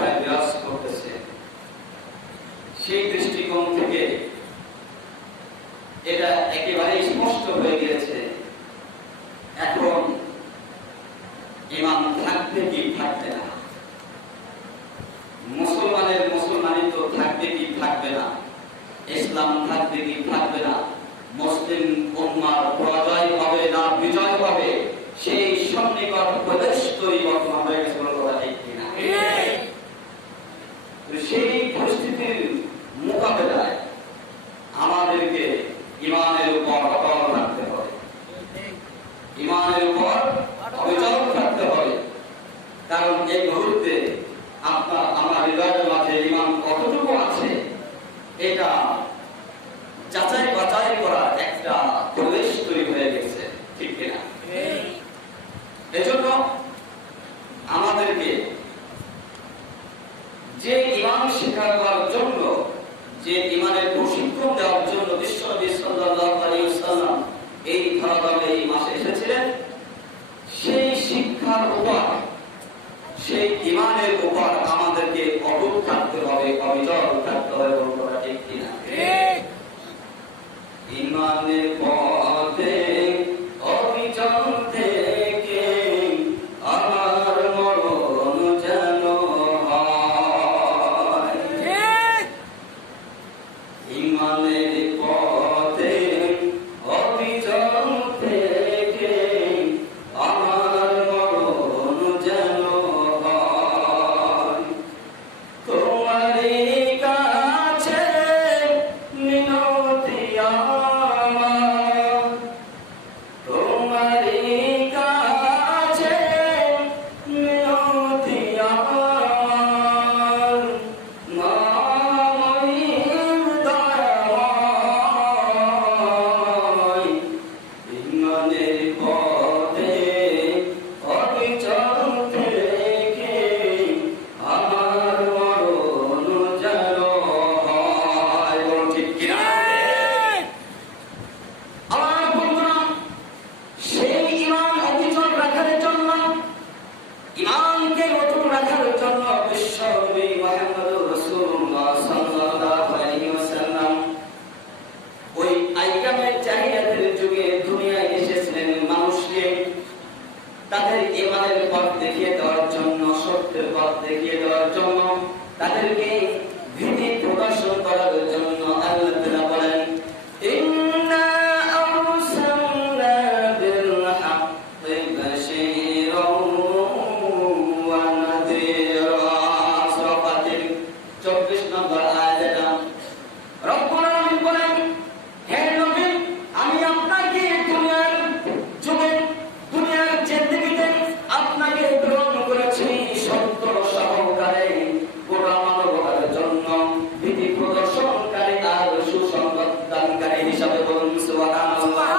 কোথায় বিরাজ করতেছে। সেই দৃষ্টিকোণ থেকে এটা একেবারে স্পষ্ট হয়ে গিয়েছে, এখন ঈমান থাকবে কি থাকবে না, মুসলমানের মুসলমানিত্ব থাকবে কি থাকবে না, ইসলাম থাকবে কি থাকবে না, মুসলিম উম্মার পরাজয় হবে না বিজয় হবে, সেই সন্নিকট প্রদেশ তৈরি বর্তমান হয়ে গেছে। কোনো কথা ঠিক কিনা? সেই পরিস্থিতির মোকাবেলায় আমাদেরকে ঈমানের উপর অটল থাকতে হবে, ঈমানের উপর অবিচল থাকতে হবে। কারণ এই মুহূর্তে আমার হৃদয়ের মাঝে ঈমান কতটুকু আছে এটা যাচাই বাছাই করার একটা পরিবেশ তৈরি হয়ে গেছে, ঠিক কিনা? এজন্য আমাদেরকে যে ঈমান শেখার জন্য, যে ঈমানের প্রশিক্ষণ দেওয়ার জন্য বিশ্বনবী সাল্লাল্লাহু আলাইহি ওয়াসাল্লাম এই ধরাতলে এই মাসে এসেছিলেন, সেই শিক্ষার উপর, সেই ঈমানের উপর আমাদেরকে অটুট থাকতে হবে, অবিচল থাকতে হবে। বলতে ঠিক কিনা? ঈমানের পথে অবিচল থেকে আমার মরণ যেন হয়। ঈমানের পথে অবিচল থেকে আমার মরণ যেন হয়। তোমারই কাছে মিনতি আমার, তোমারই কাছে মিনতি আমার, মাময়ির দয়াময়। ঈমানের পথে অবিচল থেকে আমার মরণ যেন হয়। বলুন ঠিক কিনা? আমার বন্ধুরা, সেই ঈমান অবিচল রাখার জন্য, ঈমানকে অটুট রাখার জন্য বিশ্বনবী মুহাম্মদুর রাসূলুল্লাহ সাল্লাল্লাহু আলাইহি ওয়াসাল্লাম ওই আইয়ামের জাহিলিয়াতের যুগে দুনিয়ায় এসেছিলেন মানুষকে তাদের ঈমানের পথ দেখিয়ে দেওয়ার জন্য, সত্যের পথ দেখিয়ে দেওয়ার জন্য, তাদেরকে ভীতি প্রদর্শন করার জন্য। আল্লাহ তাআলা বলেন, ইন্না আরসালনা বিল হাক্কি বাশীরাও ওয়া নাযীরা। সূরা ফাতির 24 নম্বর আয়াত। রব্বুল আলামিন বলেন, হে নবী, আমি আপনাকে দুনিয়ার যুগে, দুনিয়ার জিন্দেগিতে আপনাকে প্রেরণ করেছি সত্য সহকারে গোটা মানবতার জন্য ভীতি প্রদর্শনকারী আর সুসংবাদ দানকারী হিসাবে। বলুন সুবহানাল্লাহ।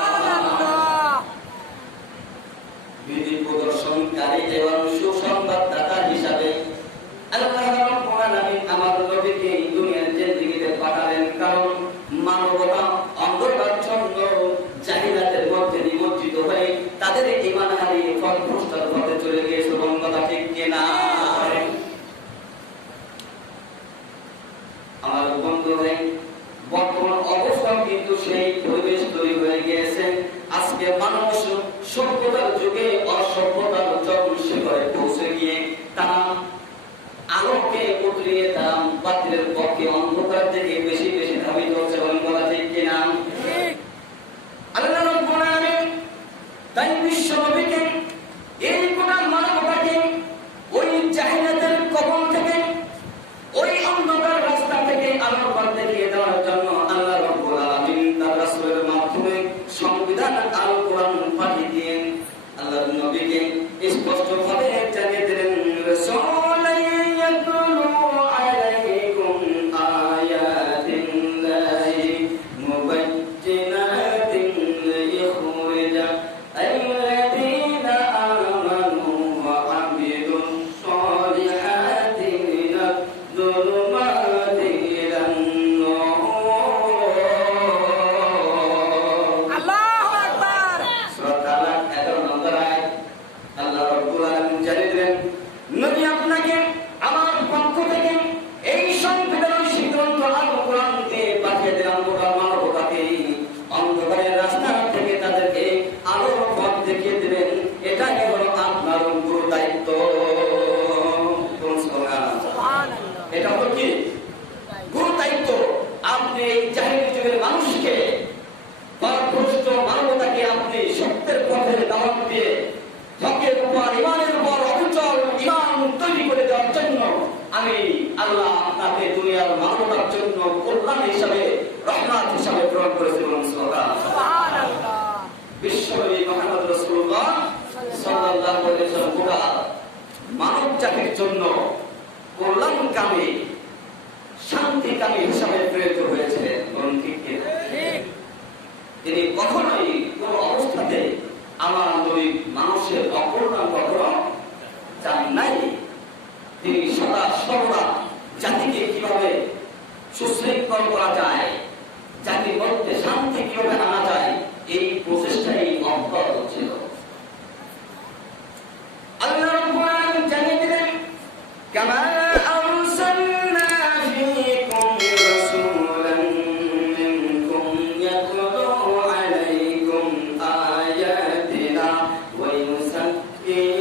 ভীতি প্রদর্শনকারী এবং সুসংবাদ দাতা হিসাবে আল্লাহ রাব্বুল আলামিন আমার নবীকে এই দুনিয়ার জিন্দেগিতে পাঠালেন, কারণ মানবতা অন্ধকার জন্য জাহিলাতের মধ্যে নিমজ্জিত হয়ে তাদের ঈমান হারিয়ে পথভ্রষ্টের পথে চলে গিয়েছে। বলুন কথা ঠিক কিনা? আমার বন্ধুরা, বর্তমান অবস্থা কিন্তু সেই পরিবেশ তৈরি হয়ে গিয়েছে। আজকে মানুষ সভ্যতার যুগে অসভ্যতার চরম শিখরে পৌঁছে গিয়ে তারা আলোকে উতরিয়ে তারা বাতিলের পক্ষে, অন্ধকার থেকে বেশি বেশি ধাবিত হচ্ছে। বলেন কথা ঠিক কিনা? আল্লাহ রাব্বুল আলামিন তাই বিশ্ব নবীকে, এই গোটা মানবতাকে ওই জাহিলিয়াতের কবল থেকে, ওই অন্ধকার রাস্তা থেকে আলোর পথ দেখিয়ে দেওয়ার জন্য আল্লাহ রাব্বুল আলামিন তার রাসূলের মাধ্যমে সংবিধান আল কোরআন পাঠিয়ে দিয়ে আল্লাহর নবীকে স্পষ্টভাবে জানিয়ে দিলেন, রাসূল এটা হলো কি গুরু দায়িত্ব। আপনি এই জাহিলি যুগের মানুষকে, পরভ্রষ্ট মানবতাকে আপনি সত্যের পথে দাওয়াত দিয়ে হকের উপর, ইমানের উপর অবিচল ইমান তৈরি করে দেওয়ার জন্য আমি আল্লাহ আপনাকে দুনিয়ার মানবতার জন্য কল্যাণ হিসাবে, রহমত হিসাবে গ্রহণ করেছি। সুবহানাল্লাহ। বিশ্বনবী মুহাম্মদ রাসূলুল্লাহ সাল্লাল্লাহু আলাইহি ওয়াসাল্লাম গোটা মানব জাতির জন্য কল্যাণকামী, শান্তিকামী হিসাবে প্রেরিত হয়েছিলেন। বলুন ঠিক কিনা? তিনি কখনোই কোন অবস্থাতে আমার নবী মানুষের অকল্যাণ কখনো চান নাই। তিনি সদা সর্বদা জাতিকে কিভাবে সুশৃঙ্খল করা যায়, জাতির মধ্যে শান্তি কিভাবে আনা যায়, এই প্রচেষ্টাই অব্যাহত ছিল। আল্লাহ রাব্বুল আলামিন জানিয়ে দিলেন, কামা আরসালনা ফীকুম রাসূলান মিনকুম ইয়াতলু আলাইকুম আয়াতিনা ওয়া ইউযাক্কিকুম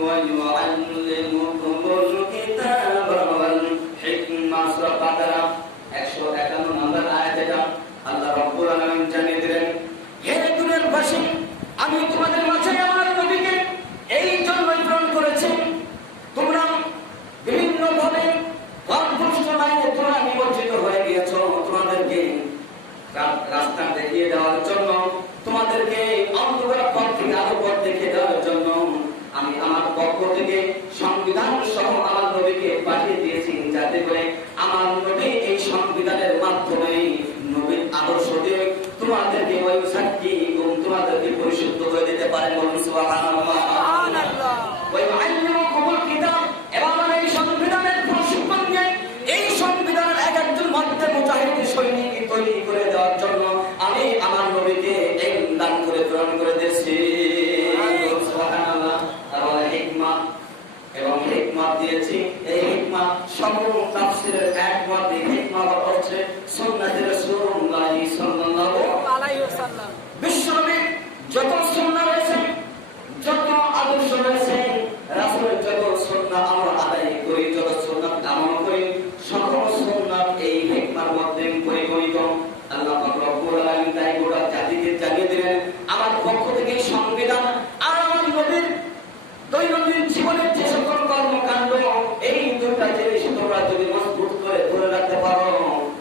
ওয়া ইউআল্লিমুকুমুল কিতাবা ওয়াল হিকমা। সূরা বাকারা 151 নম্বর আয়াত। এটা আল্লাহ রাব্বুল আলামিন জানিয়ে দিলেন, হে দুনিয়ার বাসী, আমি তোমাদের মাঝে আমার নবীকে এই জন্যই প্রেরণ করেছি, তোমরা বিভিন্ন ভাবে পথভ্রষ্ট লাইনে তোমরা নিমজ্জিত হয়ে গিয়েছ। তোমাদেরকে রাস্তা দেখিয়ে দেওয়ার জন্য, তোমাদেরকে অন্ধকার পথ থেকে আলো পথ দেখিয়ে দেওয়ার জন্য আমি আমার পক্ষ থেকে সংবিধান সহ আমার নবীকে পাঠিয়ে দিয়েছি, যাতে করে আমার নবী এই সংবিধানের মাধ্যমে নবীর আদর্শ দিয়ে তোমাদেরকে তোমাদেরকে পরিশুদ্ধ করে দিতে পারেন। বলুন সুবহানাল্লাহ। ওয়া ইউআল্লিমুকুমুল কিতাব, এবং এই সংবিধানের প্রশিক্ষণ দিয়ে এই সংবিধানের এক একজন মধ্যে মুজাহিদ সৈনিক তৈরি করে দেওয়ার জন্য আমি আমার নবীকে এই দান করে প্রেরণ করে দিয়েছি। সুবহানাল্লাহ। আর হিকমা, এবং হিকমা দিয়েছি। এই হিকমা সকল তাফসীরের একমত। এই হিকমা হচ্ছে সুন্নাতে রাসূলুল্লাহ সাল্লাল্লাহু আলাইহি ওয়াসাল্লাম। বিশ্বনবী যত সুন্নাহ রয়েছে, যত আদর্শ রয়েছে, রাসূলের যত সুন্নাহ আমরা আদায় করি, যত সুন্নাহ আমল করি, সকল সুন্নাহ এই হিকমার মধ্যে পরিগণিত। আল্লাহ পাক রব্বুল আলামিন তাই গোটা জাতিকে জানিয়ে দিলেন, আমার পক্ষ থেকে সংবিধান আর আমার নবীর দৈনন্দিন জীবনের যে সকল কর্মকাণ্ড, এই দুটা জিনিস তোমরা যদি মজবুত করে ধরে রাখতে পারো,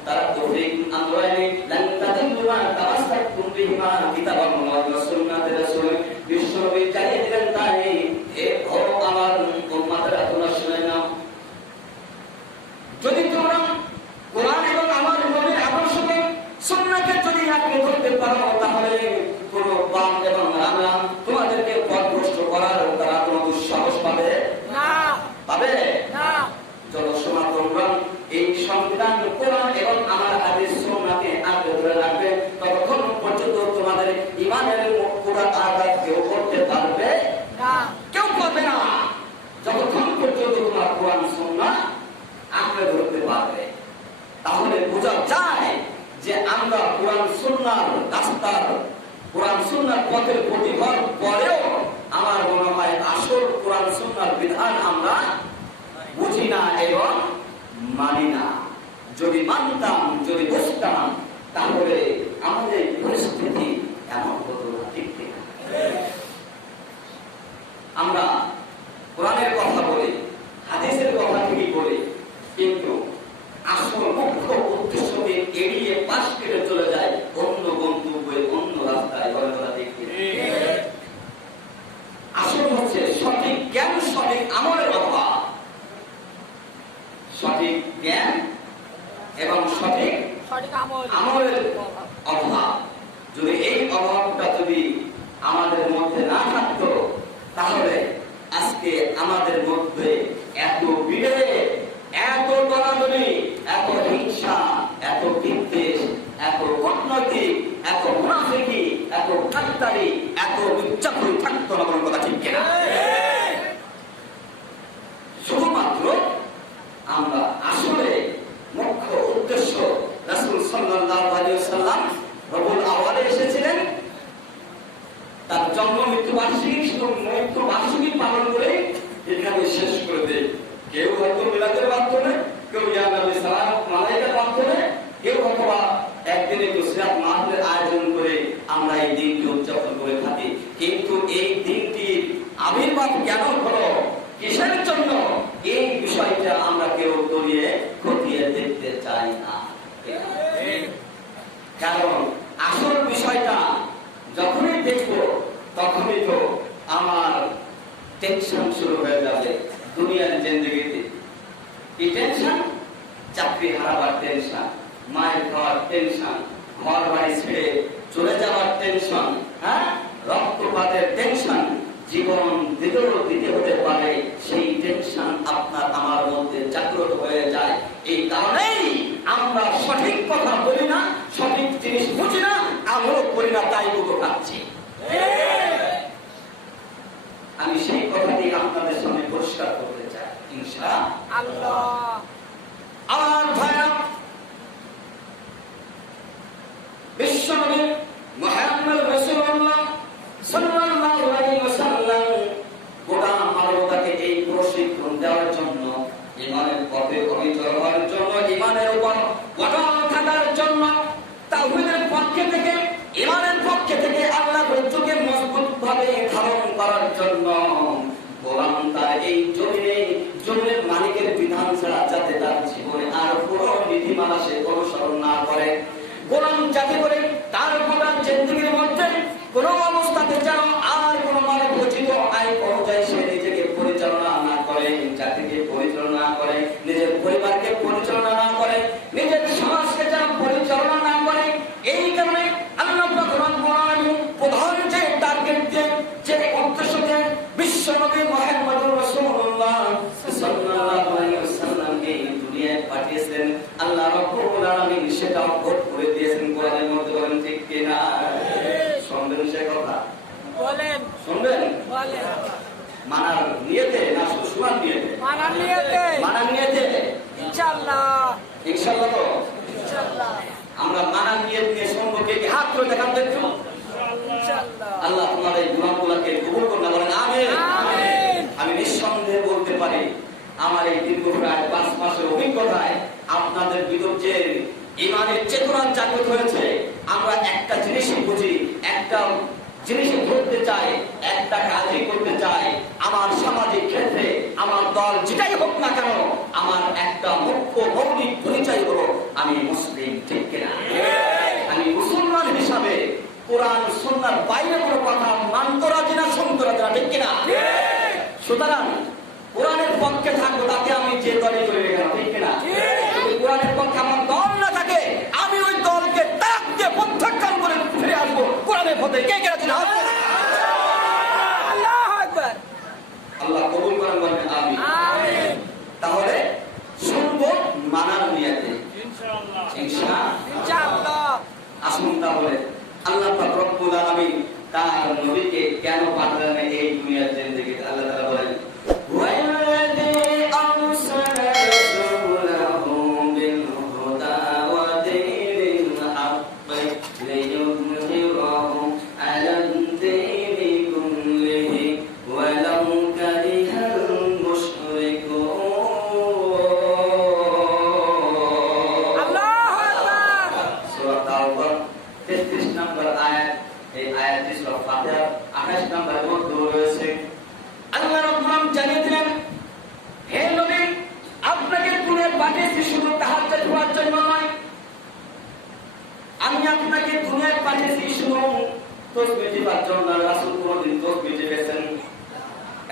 তারা তৌফিক আমরানি লান তাদিল্লু মা তামাসসাকতুম বিহিমা কিতাবাল্লাহি ওয়া সুন্নাতি রাসূল। বিশ্বনবী জানিয়ে দিলেন, তাই হে ও আমার উম্মতরা, তোমরা শুনে নাও, যদি তোমরা কোরআন এবং আমার নবীর আদর্শকে, সুন্নাহকে যদি আঁকড়ে ধরতে পারো, তাহলে কোন বাম এবং রামা তোমাদেরকে পথভ্রষ্ট করার তারা কোনো দুঃসাহস পাবে না, পাবে না। যতসময় তোমরা এই সংবিধান, কোরআন এবং আমার হাদিস সুন্নাহকে আঁকড়ে ধরে রাখবে, ততক্ষণ পর্যন্ত তোমাদের ঈমানের পুরো আঘাত কেউ করতে পারবে না, কেউ পারবে না, যতক্ষণ পর্যন্ত তোমার কোরআন সুন্নাহ আঁকড়ে ধরতে পারবে। তাহলে বোঝা যায় যে আমরা কোরআন সুন্নাহর রাস্তার, কোরআন সুন্নাহর পথের প্রতি হওয়ার পরেও আমার মনে হয় আসল কোরআন সুন্নাহর বিধান আমরা বুঝি না এবং মানি না। যদি মানতাম, যদি বুঝতাম, তাহলে আমাদের পরিস্থিতি এমন হতো না। ঠিক ঠিক আমরা কোরআনের কথা বলি, হাদিসের কথা ঠিকই বলি, কিন্তু আসল মুখ্য উদ্দেশ্যকে এড়িয়ে পাশ কেটে চলে যায় অন্য গন্তব্যে, অন্য রাস্তায়। আসল হচ্ছে সঠিক জ্ঞান, সঠিক আমলের অভাব। সঠিক জ্ঞান এবং সঠিক আমলের অভাব। যদি এই অভাবটা যদি আমাদের মধ্যে না থাকতো, তাহলে আজকে আমাদের মধ্যে এত বিভেদ, এত দলাদলি, এত হিংসা, এত বিদ্বেষ, এত কূটনৈতিক, এত মুনাফিকি, এত ঠাট্টারি, এত মিথ্যাচারী থাকতো না। কোনো কথা ঠিক কিনা? শুধুমাত্র আমরা আসলে মুখ্য উদ্দেশ্য, রাসূল সাল্লাল্লাহু আলাইহি ওয়াসাল্লাম রবিউল আউয়ালে এসেছিলেন, তার জন্ম মৃত্যু বার্ষিকী, শুধু মৃত্যু বার্ষিকী পালন করে এখানে শেষ করে দেয়। কেউ হয়তো মিলাদের মাধ্যমে, কেউ ইয়া নবী সালাম মালাইকার মাধ্যমে, কেউ অথবা একদিন একটু সিরাত মাহফিলের আয়োজন করে আমরা এই দিনটি উদযাপন করে থাকি। কিন্তু এই দিনটির আবির্ভাব কেন হলো, কিসের জন্য, এই বিষয়টা আমরা কেউ দলিয়ে খতিয়ে দেখতে চাই না। কারণ আসল বিষয়টা যখনই দেখবো তখনই তো আমার টেনশন শুরু হয়ে যাবে দুনিয়ার জিন্দেগিতে। কি টেনশন? চাকরি হারাবার টেনশন, মায়ের খাওয়ার টেনশন, ঘর বাড়ি ছেড়ে চলে যাওয়ার টেনশন, হ্যাঁ, রক্তপাতের টেনশন, জীবন দিতে হতে পারে, সেই টেনশন আপনার আমার মধ্যে জাগ্রত হয়ে যায়। এই কারণেই আমরা সঠিক কথা বলি না, সঠিক জিনিস বুঝি না, আমলও করি না, তাই বুঝো খাচ্ছি। আমি সেই কথাটি আপনাদের সামনে পরিষ্কার করতে চাই ইনশাআল্লাহ। আমার ভাইরা, বিশ্বনবী মুহাম্মদ রাসূলুল্লাহ সাল্লাল্লাহু আলাইহি ওয়াসাল্লাম গোটা মানবতাকে এই প্রশিক্ষণ দেওয়ার জন্য, ঈমানের পথে অবিচল হওয়ার জন্য, ঈমানের উপর অটল থাকার জন্য, তাওহীদের পক্ষে থেকে, ঈমানের পক্ষে থেকে আল্লাহর রাজ্যকে মজবুতভাবে ধারণ করার জন্য গোলাম তার এই জমিনের মালিকের বিধান ছাড়া যাতে তার জীবনে আর পুরো নীতিমালা সে অনুসরণ না করে, গোলাম যাতে করে তার গোটা জিন্দেগির মধ্যে কোন অবস্থাতে যেন আর কোন মানবোচিত আয় পর্যায়ে সে নিজেকে পরিচালনা না করে, জাতিকে পরিচালনা না করে, নিজের পরিবারকে পরিচালনা না করে, নিজের সমাজকে যেন পরিচালনা না করে। এই কারণে আল্লাহ পাক রব্বুল আলামিন প্রধান যে টার্গেট দিয়ে, যে উদ্দেশ্য দিয়ে বিশ্বনবী মুহাম্মদুর রাসূলুল্লাহ সাল্লাল্লাহু আলাইহি ওয়াসাল্লামকে দুনিয়ায় পাঠিয়েছেন, আল্লাহ রাব্বুল আলামিন সেটা ভোট করে দিয়েছেন কোরআনের মধ্যে। বলেন ঠিক কিনা? শুনবেন সে কথা? বলেন। শুনবেন? বলেন। মানার নিয়তে না শুধু শোনার নিয়তে? মানার নিয়তে। মানার নিয়তে ইনশাআল্লাহ। ইনশাআল্লাহ তো? ইনশাআল্লাহ। আমরা মানার নিয়ত নিয়ে শুনবো। কে হাত করে দেখান তো একটু। ইনশাআল্লাহ। আল্লাহ তোমাদের গুনাহগুলোকে কবুল করুন। বলেন আমিন। আমিন। আমি নিঃসন্দেহে বলতে পারি, আমার এই দীর্ঘ প্রায় 5 মাসের অভিজ্ঞতায় আপনাদের ভিতর যে ঈমানের চেতনা জাগ্রত হয়েছে, আমরা একটা জিনিসই বুঝি, একটা জিনিসই করতে চাই, একটা কাজই করতে চাই। আমার সামাজিক ক্ষেত্রে আমার দল যেটাই হোক না কেন, আমার একটা মুখ্য মৌলিক পরিচয় হলো আমি মুসলিম। ঠিক কিনা? আমি মুসলমান হিসাবে কোরআন সুন্নাহর বাইরে কোনো কথা মানতে রাজি না, শুনতে রাজি না। ঠিক কিনা? সুতরাং কোরআনের পক্ষে থাকবো, তাতে আমি যে দলে চলে গেলাম। ঠিক কিনা? যদি কোরআনের পক্ষে আমার দল না থাকে, আমি ওই দলকে তাক দিয়ে প্রত্যাখ্যান করে ফিরে আসবো কোরআনের পথে। কে কে আছেন? আল্লাহু আকবার। আল্লাহ কবুল করেন। বলেন আমিন। তাহলে শুনবো মানার নিয়তে ইনশাআল্লাহ। ইনশাআল্লাহ। আসুন তাহলে আল্লাহ পাক রব্বুল আলামিন তার নবীকে কেন পাঠালেন এই দুনিয়ার জিন্দেগিতে? আল্লাহ তাআলা বলেন,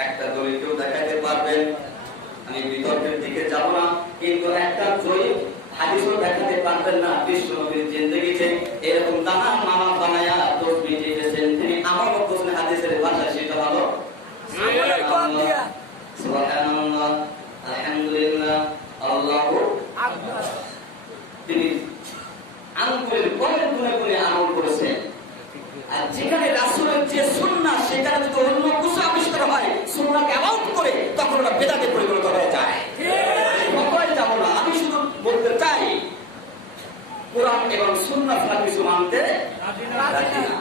একটা দলিলকেও দেখাতে পারবেন। আমি বিতর্কের দিকে যাব না, কিন্তু একটা জয়ী হাদিসও দেখাতে পারবেন না বিশ্ব নবীর জিন্দেগিতে এরকম দানা মামা বানায়া তসবিহ দিয়েছেন তিনি। আমার মধ্যে হাদিসের ভাষা সেটা হলো সুবহানাল্লাহ, আলহামদুলিল্লাহ, আল্লাহু আকবার। তিনি আঙ্গুলের কোণে কোণে কোণে আমল করেছেন। আর যেখানে রাসূলের যে সুন্নাহ, সেখানে যদি অন্য কিছু আবিষ্কার হয়, সুন্নাহকে অ্যাবাউট করে, তখন ওটা বেদাতে পরিণত হয়ে যায়। ঠিক যাব না। আমি শুধু বলতে চাই, কোরআন এবং সুন্নাহ ছাড়া কিছু মানতে রাজি না।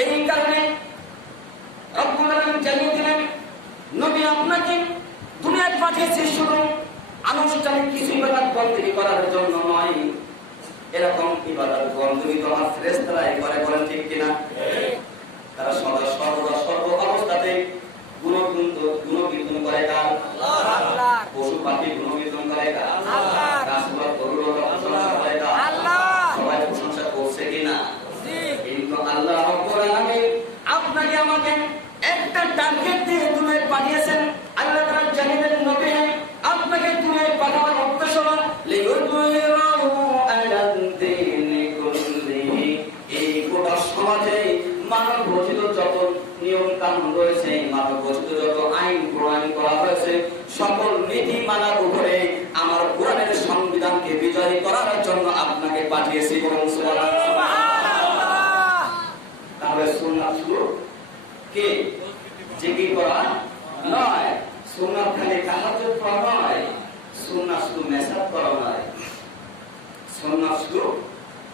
এই কারণে রব্বুল আলামিন জানিয়ে দিলেন, নবী আপনাকে দুনিয়ায় পাঠিয়েছি শুধু আনুষ্ঠানিক কিছু ইবাদত বন্দী করার জন্য নয়, এরকম ইবাদত বন্দী তো আমার ফেরেশতারাই করে, বলেন ঠিক কিনা? তারা সদা সর্বদা সর্ব অবস্থাতে গুণকীর্তন করে কার? আল্লাহ। পশু পাখি গুণকীর্তন করে কার? আল্লাহ। গাছপালা প্রচুরতা প্রশংসা করে কার? আল্লাহ। সবাই প্রশংসা করছে কিনা? কিন্তু আল্লাহ রাব্বুল আলামিন আপনাকে আমাকে একটা টার্গেট দিয়ে দূরে পাঠিয়েছেন। আল্লাহ তাআলা জানেন নবী আপনাকে দূরে পাঠানোর উদ্দেশ্য হলো লিইউযহিরাহু আলাদ দীনি কুল্লিহি। এই গোটা সমাজে মানব রচিত যত নিয়ম কানুন রয়েছে, মানব রচিত যত আইন প্রণয়ন করা হয়েছে, সকল নীতি মানার উপরে আমার কোরআনের সংবিধানকে বিজয় করার জন্য আপনাকে পাঠিয়েছি। বলুন সুবহানাল্লাহ। তাহলে সুন্নাত শুরু কি জিকির করা নয়, সুন্নাত খালি তাহাজ্জুদ পড়া নয়, সুন্নাত শুধু মেসাজ করা নয়, সুন্নাত শুধু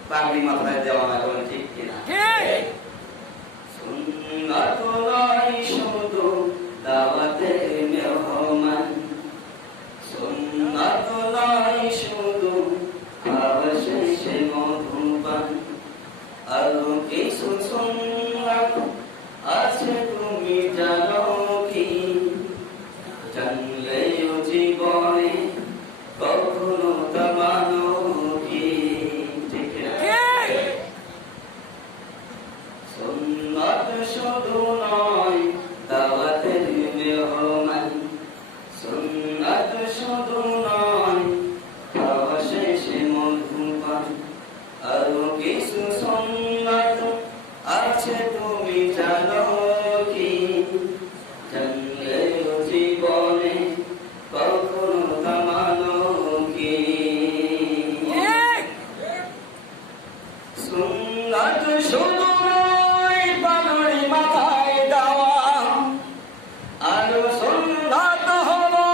পাগড়ি মাথায় দেওয়া নয়। বলেন ঠিক কিনা? ঠিক। সুন্নাত নয় শুধু দাওয়াতের মেহমান, সুন্নাত নয় শুধু খাওয়া শেষে মধুপান, আরো কিছু সুন্নাত আছে তুমি জানো কি? জানলেও জীবনে কখনো তা মানো কি? ঠিক না? সুন্নাত শুধু নয় দাওয়াতের মেহমান, সুন্নাত শুধু নয় খাওয়া শেষে মধুপান, আরো কিছু সুন্নাত আছে তুমি জানো কি? জানলেও জীবনে কখনো তা মানো কি? সুন্নাত শুধু নয় পাগড়ি মাথায় দেওয়া, আর সুন্নাত হলো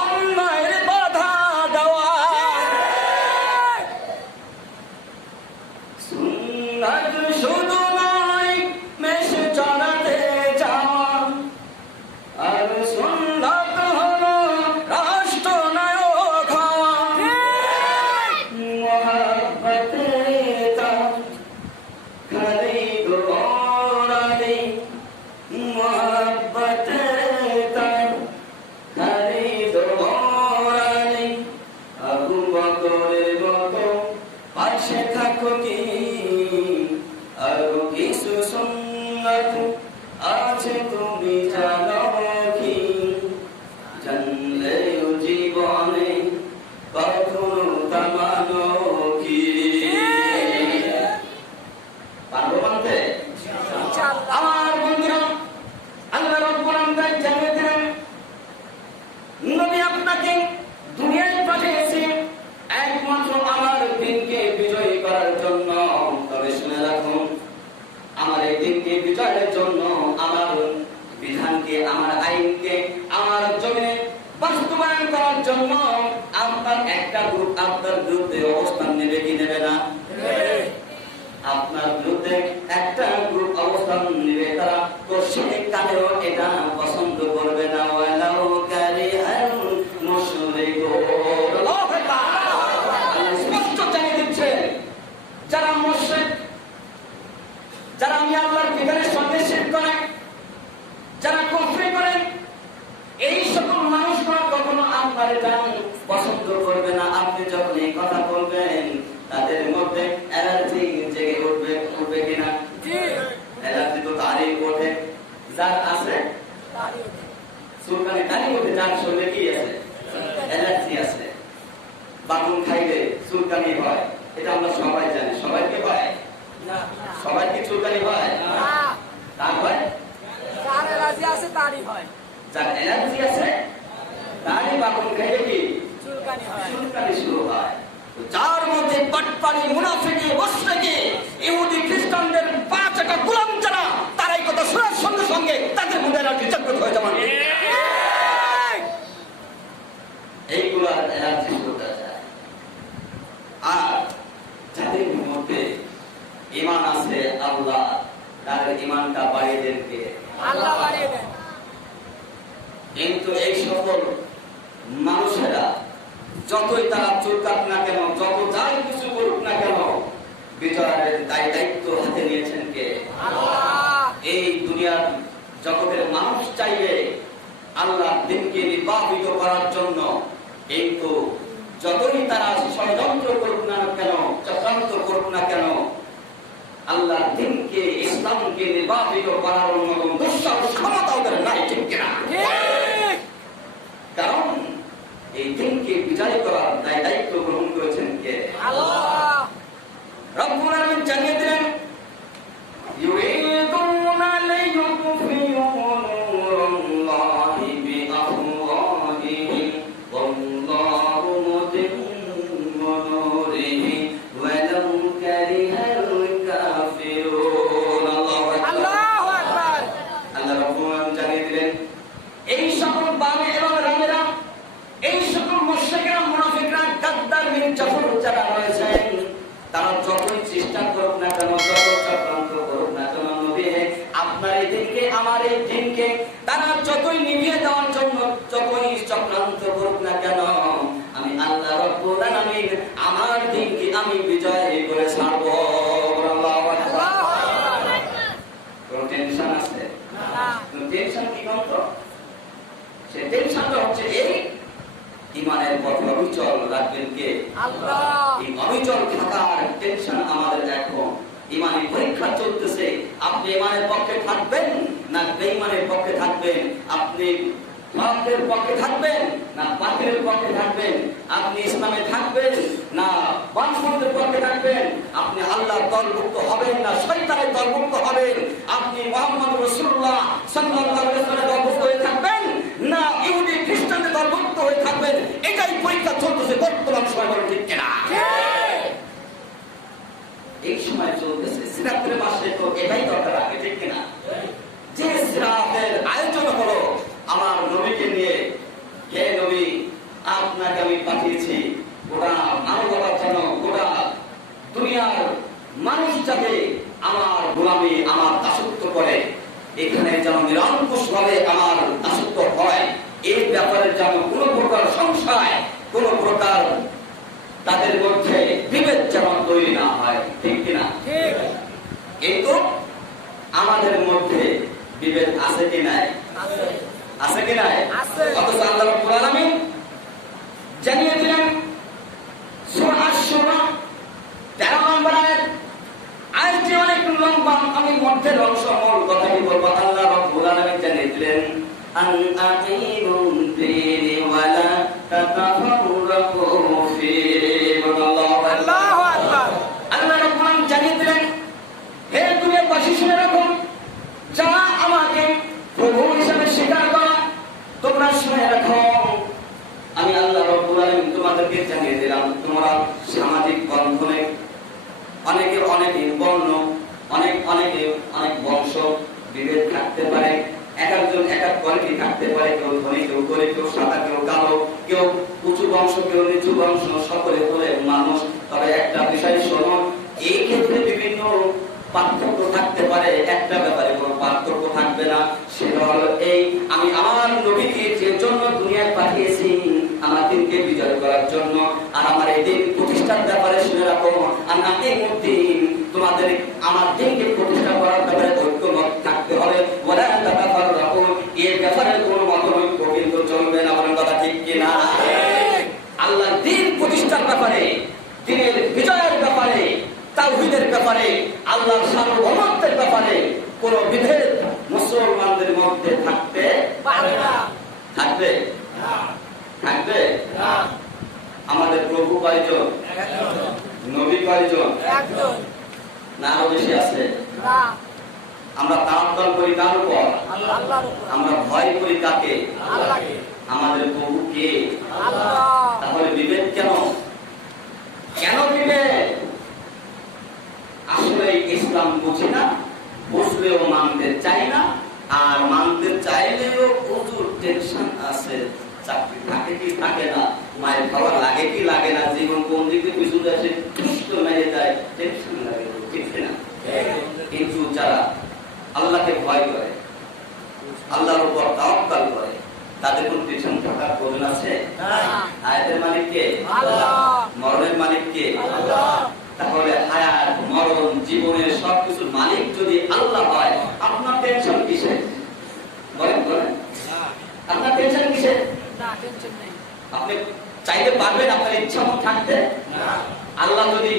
অন্যায়ের বাধা দেওয়া। সুন্নাত শুধু নয় মেষে চড়াতে যাওয়া, আর সুন্নাত হলো রাষ্ট্রনায়ক হওয়া। মুহাব্বতে তার খালি দৌড়ানি, মুহাব্বতে তার খালি দৌড়ানি, আবু বকরের মতো পাশে থাকো কি? আরো কিছু সুন্নাত আছে তুমি জানো কি? জানলেও জীবনে কখনো তা মানো কি? পারবো মানতে? আমার বন্ধুরা, আল্লাহ রাব্বুল আলামিন জানিয়ে দিলেন নবী আপনাকে দুনিয়ায় পাঠিয়েছি একমাত্র আমার দিনকে বিজয়ী করার জন্য। তবে শুনে রাখুন, আমার এই দিনকে বিজয়ের জন্য, আমার বিধানকে, আমার আইনকে আমার জমিনে বাস্তবায়ন করার জন্য আপনার একটা গ্রুপ আপনার বিরুদ্ধে অবস্থান নেবে কি নেবে না? আপনার বিরুদ্ধে একটা গ্রুপ অবস্থান নেবে, তারা কোশ্চিনিক কালেও এটা পছন্দ করবে না। ওয়ালাউ কারিহাল মুশরিকুন। স্পষ্ট জানিয়ে দিচ্ছে, যারা মুশরিক, যারা আমি আল্লাহর বিধানের সঙ্গে শিরক করে, যারা কুফরি করে, এই সকল মানুষরা কখনো আপনার এটা পছন্দ করবে না। আপনি যখন এই কথা বলবেন তাদের মধ্যে এলার্জি জেগে উঠবে কিনা? এলার্জি তো তারই ওঠে যার আছে, চুলকানি তারই ওঠে যার শরীরে কি আছে? এলার্জি আছে। বাগুন খাইলে চুলকানি হয়, এটা আমরা সবাই জানি। সবাই কি হয়? সবাই কি চুলকানি হয়? তার হয়? যার এলার্জি আছে তারই হয়। যার এলার্জি আছে তারই বাগুন খাইলে কি চুলকানি হয়, চুলকানি শুরু হয়। যার মধ্যে পাটপাড়ি, মুনাফিকি, মুশরিকি, ইহুদি খ্রিস্টানদের পাঁচ একটা গোলাম যারা, তারাই কথা শোনার সঙ্গে সঙ্গে তাদের মধ্যে এলার্জি জাগ্রত হয়ে যাবে। এইগুলা এলার্জি হতে যায়। আর যাদের মধ্যে ঈমান আছে আল্লাহ, তাদের ঈমানটা বাড়িয়ে দেন কে? আল্লাহ বাড়িয়ে দেন। কিন্তু এই সকল যতই তারা চুলকাক না কেন, যত যাই কিছু করুক না কেন, বিজয়ের দায়িত্ব হাতে নিয়েছেন কে? আল্লাহ। এই দুনিয়ার জগতের মানুষ চাইবে আল্লাহর দ্বীনকে নির্বাপিত করার জন্য, কিন্তু যতই তারা ষড়যন্ত্র করুক না কেন, চক্রান্ত করুক না কেন, আল্লাহর দ্বীনকে, ইসলামকে নির্বাপিত করার অন্যতম দুঃসাহস ক্ষমতা ওদের নাই, ঠিক কিনা? কারণ এই দ্বীনকে বিজয় করার দায়িত্ব গ্রহণ করেছেন কে? আল্লাহ। রব্বুল আলামিন জানিয়ে দিলেন, ইউরিদুনা লিইউতফিউ নূরাল্লাহি বিআফওয়াহিহিম ওয়াল্লাহু মুতিম্মু নূরিহি ওয়ালাউ কারিহাল কাফিরুন। আল্লাহু আকবার। আল্লাহ রাব্বুল আলামিন জানিয়ে দিলেন, এই সকল বামে এবং রামেরা, এই সকল মুশরিকরা, মুনাফিকরা, গাদ্দার, মির্জাফর যারা রয়েছেন, তারা যতই চেষ্টা করুক না কেন, যত চক্রান্ত করুক না কেন, নবী আপনার এই দিনকে, আমার এই দিনকে তারা যতই নিভিয়ে দেওয়ার জন্য যতই চক্রান্ত করুক না কেন, আমি আল্লাহ রাব্বুল আলামিন আমার দিনকে আমি বিজয় করে ছাড়ব। আল্লাহু আকবার। কোন টেনশন আছে? না। টেনশন কি বলতো? সে টেনশনটা হচ্ছে এই ইমানের পথ অবিচল রাখবেন কে? আল্লাহ। এই অবিচল থাকার টেনশন আমাদের এখন। ইমানের পরীক্ষা চলতেছে, আপনি ইমানের পক্ষে থাকবেন না বেঈমানের পক্ষে থাকবেন? আপনি হকের পক্ষে থাকবেন না বাতিলের পক্ষে থাকবেন? আপনি ইসলামে থাকবেন না বাতিলের পক্ষে থাকবেন? আপনি আল্লাহর দলভুক্ত হবেন না শয়তানের দলভুক্ত হবেন? আপনি মুহাম্মদ রাসূলুল্লাহ সাল্লাল্লাহু আলাইহি ওয়াসাল্লামের দলভুক্ত হয়ে থাকবেন না ইহুদি খ্রিস্টানদের দলভুক্ত হয়ে থাকবেন? এটাই পরীক্ষা চলতেছে বর্তমান সময়, বলেন ঠিক কিনা? এই সময় চলতেছে সিরাতের মাসে, তো এটাই দরকার আগে, ঠিক কিনা? যে সিরাতের আয়োজন হলো আমার নবীকে নিয়ে, হে নবী আপনাকে আমি পাঠিয়েছি গোটা মানবতার জন্য, গোটা দুনিয়ার মানুষ যাতে আমার গোলামি, আমার দাসত্ব করে, এখানে যেন নিরঙ্কুশ ভাবে আমার দাসত্ব হয়, এই ব্যাপারে যেন কোন প্রকার সংশয়, কোন প্রকার তাদের মধ্যে বিভেদ যেন তৈরি না হয়, ঠিক কিনা? কিন্তু আমাদের মধ্যে বিভেদ আছে কি নাই? আছে কি নাই? অথচ আল্লাহ রাব্বুল আলামিন জানিয়ে দিলেন সূরা আশ-শুরা 13 নম্বর আয়াত। আয়াতটি অনেক লম্বা, আমি মধ্যের অংশ মূল কথাটি বলবো। আল্লাহ রাব্বুল আলামিন জানিয়ে দিলেন, আন আকিমুদ দীনি ওয়া লা তাতাফাররাকু ফীহি। আল্লাহু আকবার। আল্লাহ রাব্বুল আলামিন জানিয়ে দিলেন, হে দুনিয়াবাসী শুনে রাখো, যারা আমাকে প্রভু হিসেবে স্বীকার করো, তোমরা শুনে রাখো, আমি আল্লাহ রাব্বুল আলামিন তোমাদেরকে জানিয়ে দিলাম, তোমরা সামাজিক বন্ধনে অনেকে অনেক বর্ণ, অনেক বংশ বিভেদ থাকতে পারে, এক একজন এক এক কোয়ালিটি থাকতে পারে, কেউ ধনী, কেউ গরিব, কেউ সাদা, কেউ কালো, কেউ উঁচু বংশ, কেউ নিচু বংশ, সকলে হলে মানুষ। তবে একটা বিষয় শোনো, এই ক্ষেত্রে বিভিন্ন পার্থক্য থাকতে পারে, একটা ব্যাপারে কোনো পার্থক্য থাকবে না। সেটা হলো এই, আমি আমার নবীকে যে জন্য দুনিয়ায় পাঠিয়েছি আমার দিনকে বিজয় করার জন্য, আর আমার এই দিন প্রতিষ্ঠার ব্যাপারে শুনে রাখো, আমার এই দিন তোমাদের আমার দিনকে প্রতিষ্ঠা করার ব্যাপারে ঐক্যমত থাকতে হবে। ওয়ালা তাতাফাররাকু, এই ব্যাপারে কোনো মতৈক্য কিন্তু চলবে না। বলেন কথা ঠিক কিনা? আল্লাহর দিন প্রতিষ্ঠার ব্যাপারে, দিনের বিজয়ের ব্যাপারে, তাওহীদের ব্যাপারে, আল্লাহর সার্বভৌমত্বের ব্যাপারে কোন বিভেদ মুসলমানদের মধ্যে থাকতে পারে না। থাকবে না, থাকবে না। আমাদের প্রভু কয়জন? নবী কয়জন? একজন। না আরো বেশি আছে? না। আমরা তাওয়াক্কুল করি কার উপর? আল্লাহর উপর। আমরা ভয় করি কাকে? আল্লাহকে। আমাদের প্রভু কে? আল্লাহ। তাহলে বিভেদ কেন? কেন বিভেদ? আসলে ইসলাম বুঝি না, বুঝলেও মানতে চাই না, আর মানতে চাইলেও প্রচুর টেনশন আছে। চাকরি থাকে কি থাকে না, মায়ের খাওয়া লাগে কি লাগে না, জীবন কোন দিকে পিছনে আসে দুষ্ট মেরে যায়, টেনশন লাগে, ঠিক না? কিন্তু যারা আল্লাহকে ভয় করে, আল্লাহর উপর তাওয়াক্কুল করে, তাদের কোন টেনশন থাকার প্রয়োজন আছে? হায়াতের মালিক কে? আল্লাহ। মরণের মালিক কে? আল্লাহ। তাহলে হায়াত, মরণ, জীবনের সবকিছুর মালিক যদি আল্লাহ হয়, আপনার টেনশন কিসের? বলেন বলেন, আপনার টেনশন কিসের? না, টেনশন নেই। আপনি চাইতে পারবেন আপনার ইচ্ছা মতো থাকতে? আল্লাহ যদি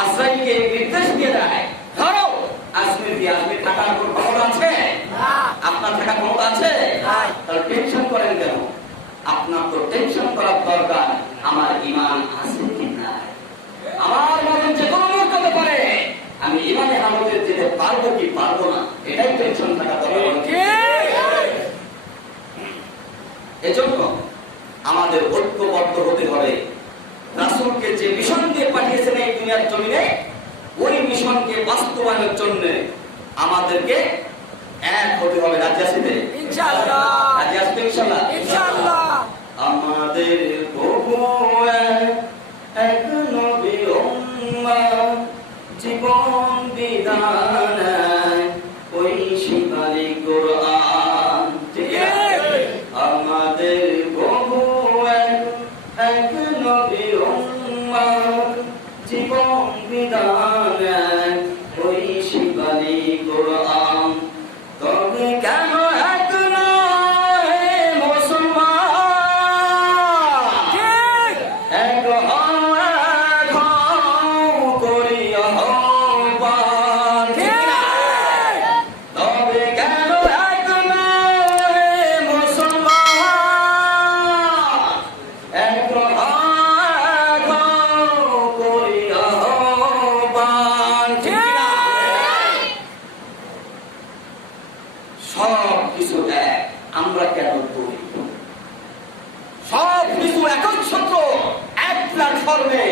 আজরাইলকে নির্দেশ দিয়ে দেয়, ধরো আজমির দিয়ে, আজমির থাকার কোনো ক্ষমতা আছে? আপনার থাকার ক্ষমতা আছে? তাহলে টেনশন করেন কেন? আপনার তো টেনশন করার দরকার আমার ঈমান আছে কি না। আমার মরণ যে কোনো মুহূর্তে হতে পারে, আমি ঈমানে হালতে যেতে পারবো কি পারবো না, এটাই টেনশন থাকা দরকার। এজন্য আমাদের ঐক্যবদ্ধ হতে হবে। রাসূলকে যে মিশন দিয়ে পাঠিয়েছেন এই দুনিয়ার জমিনে, ওই মিশনকে বাস্তবায়নের জন্য আমাদেরকে এক হতে হবে। রাজি আছি তো? ইনশাআল্লাহ। রাজি আছি তো? ইনশাআল্লাহ। ইনশাআল্লাহ। আমাদের প্রভু এক নবী উম্মত, জীবন বিধান ওই শিবালি কোরআন। ঠিক আছে? আমাদের প্রভু এক নবী উম্মত, জীবন বিধান ওই শিবালি কোরআন। তবে কেন এক নয় মুসলমান, এক হও, এক হও করিয়া আহ্বান। ঠিক না? তবে কেন এক নয় মুসলমান, এক হও, এক হও করিয়া আহ্বান। ঠিক না? সব কিছু এক, আমরা কেন করি? সব কিছু একচ্ছত্র এক প্ল্যাটফর্মে,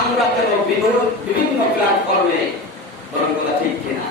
আমরা কেন বিভিন্ন প্ল্যাটফর্মে? বরং কথা ঠিক কিনা?